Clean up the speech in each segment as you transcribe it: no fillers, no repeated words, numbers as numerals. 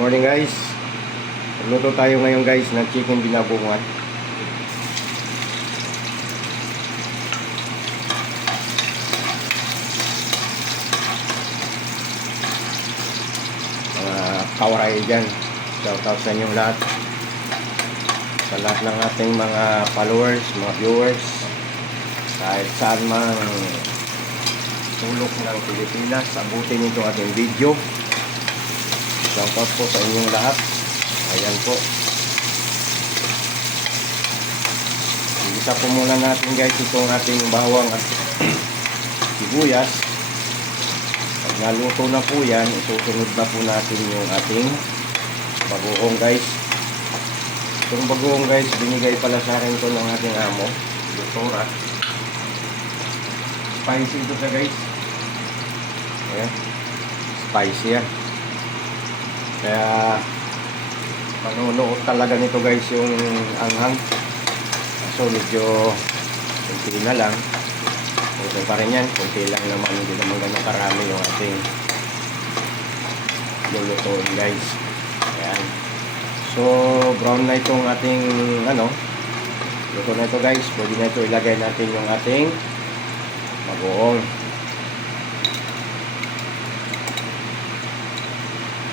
Morning guys. Magluto tayo ngayon guys ng chicken binabungan. Mga kawaray dyan. Shout out sa inyong lahat. Sa lahat ng ating mga followers, mga viewers. Kahit saan mang sulok ng Pilipinas, abutin nito ating video. Shout out po sa inyong lahat. Ayan po. Isa po muna natin guys itong ating bawang at sibuyas. Pag naluto na po yan, isusunod na po natin yung ating bagoong guys. Itong bagoong guys, binigay pala sa akin ito ng ating amo, doktora. Spicy ito siya guys. Ayan. Spicy yan. Kaya manunuot talaga nito guys yung anghang. So medyo kunti na lang. Okay pa rin yan. Kunti lang naman. Hindi naman ganun karami yung ating lulutuin guys. Ayan. So brown na itong ating luto na ito guys. Pwede na ito ilagay natin yung ating bagoong.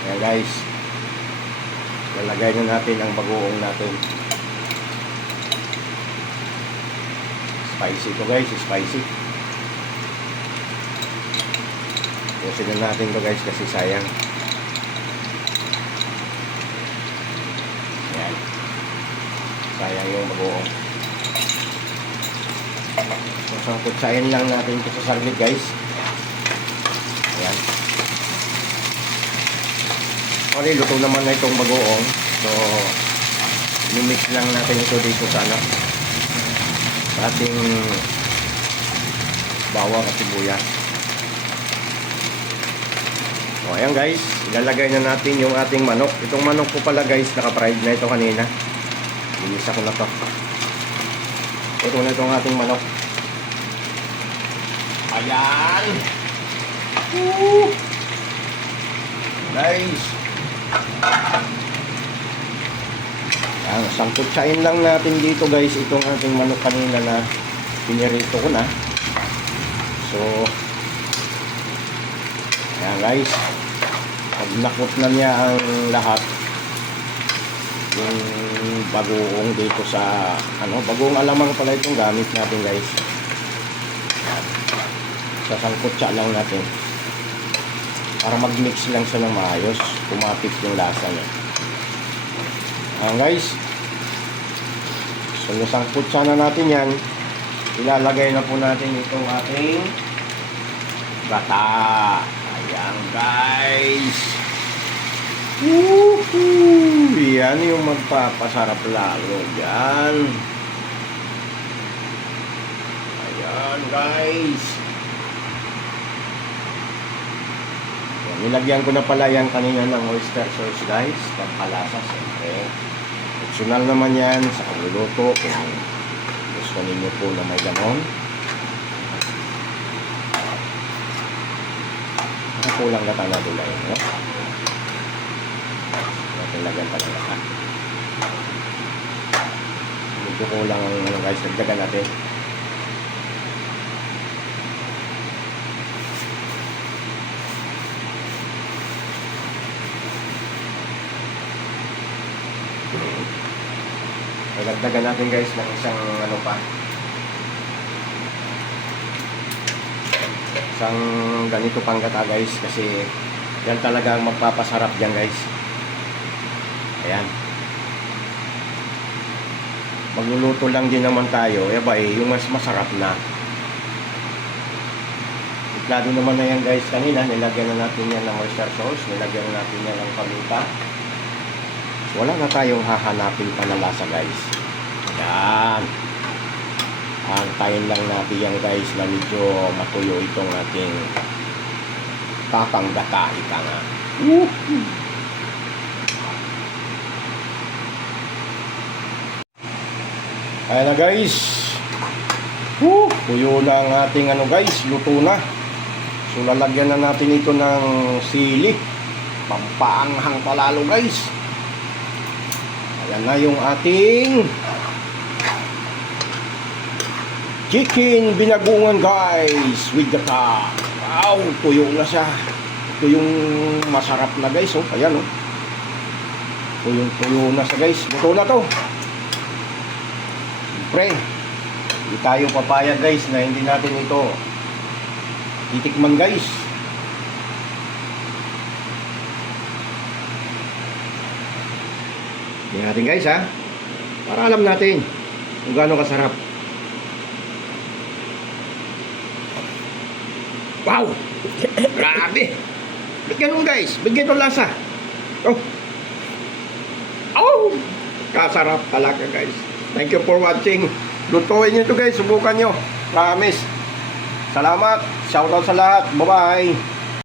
Ayan guys, lalagay na natin ang bagoong natin. Spicy to guys, spicy. Pusin na natin to guys kasi sayang. Ayan, sayang yung bagoong. So sangkutsain lang natin ito sa sarili guys. Ayan. Okay, luto naman na itong bagoong. So, mimix lang natin ito dito sa ating bawang at sibuyas. So, ayan guys, ilalagay na natin yung ating manok. Itong manok po pala guys, naka-fried na ito kanina. Binisa ko na to. Ito na itong ating manok. Ayan! Woo! Guys! Sangkutsain lang natin dito guys itong ating manok kanina na pinirito ko na. So ayan guys, pag nakot na niya ang lahat yung bagoong dito sa bagoong alamang pala itong gamit natin guys. Sasangkutsa lang natin para mag-mix lang siya ng maayos, kumapit yung lasa niya. Ayan guys, so nasangkutsa na natin yan. Ilalagay na po natin itong ating gata. Ayan guys, woohoo! Yan yung magpapasarap lalo yan. Ayan guys, nilagyan ko na pala yan kanina ng oyster sauce guys, pampalasa siyempre. Optional naman yan sa pagluluto kung gusto ninyo po na may ganon. Kulang na tayo na dulay, no? Natin lagyan pa ng laka. Medyo kulang ang guys, nagdagan natin. Nagdagan natin guys ng isang isang ganito pang gata guys, kasi yan talaga ang magpapasarap dyan guys. Ayan, magluluto lang din naman tayo, yung mas masarap na. Iklado naman na yan guys kanina. Nilagyan na natin yan ng oyster sauce, nilagyan na natin yan ng paminta. Wala na tayong hahanapin pa na lasa guys. Yan, antayin lang natin yan guys na medyo matuyo itong ating papanggata, ika nga. Ayan na guys, tuyo na ang ating guys, luto na. So lalagyan na natin ito ng sili. pampaanghang palalo guys. Ayan na yung ating chicken binagungan guys with the top. Wow, tuyo na siya. Ito yung masarap na guys, oh. Ayan, oh. Tuyong-tuyo na siya guys. Luto na to. Siyempre, hindi tayo papayag guys na hindi natin ito titikman guys. Tingnan natin guys ha. Para alam natin kung gaano kasarap. Wow! Grabe! Ba't ganun guys? Ba't ganun lasa? Oh! Oh! Kasarap talaga guys. Thank you for watching. Lutuin nyo ito guys. Subukan nyo. Promise. Salamat. Shoutout sa lahat. Bye-bye.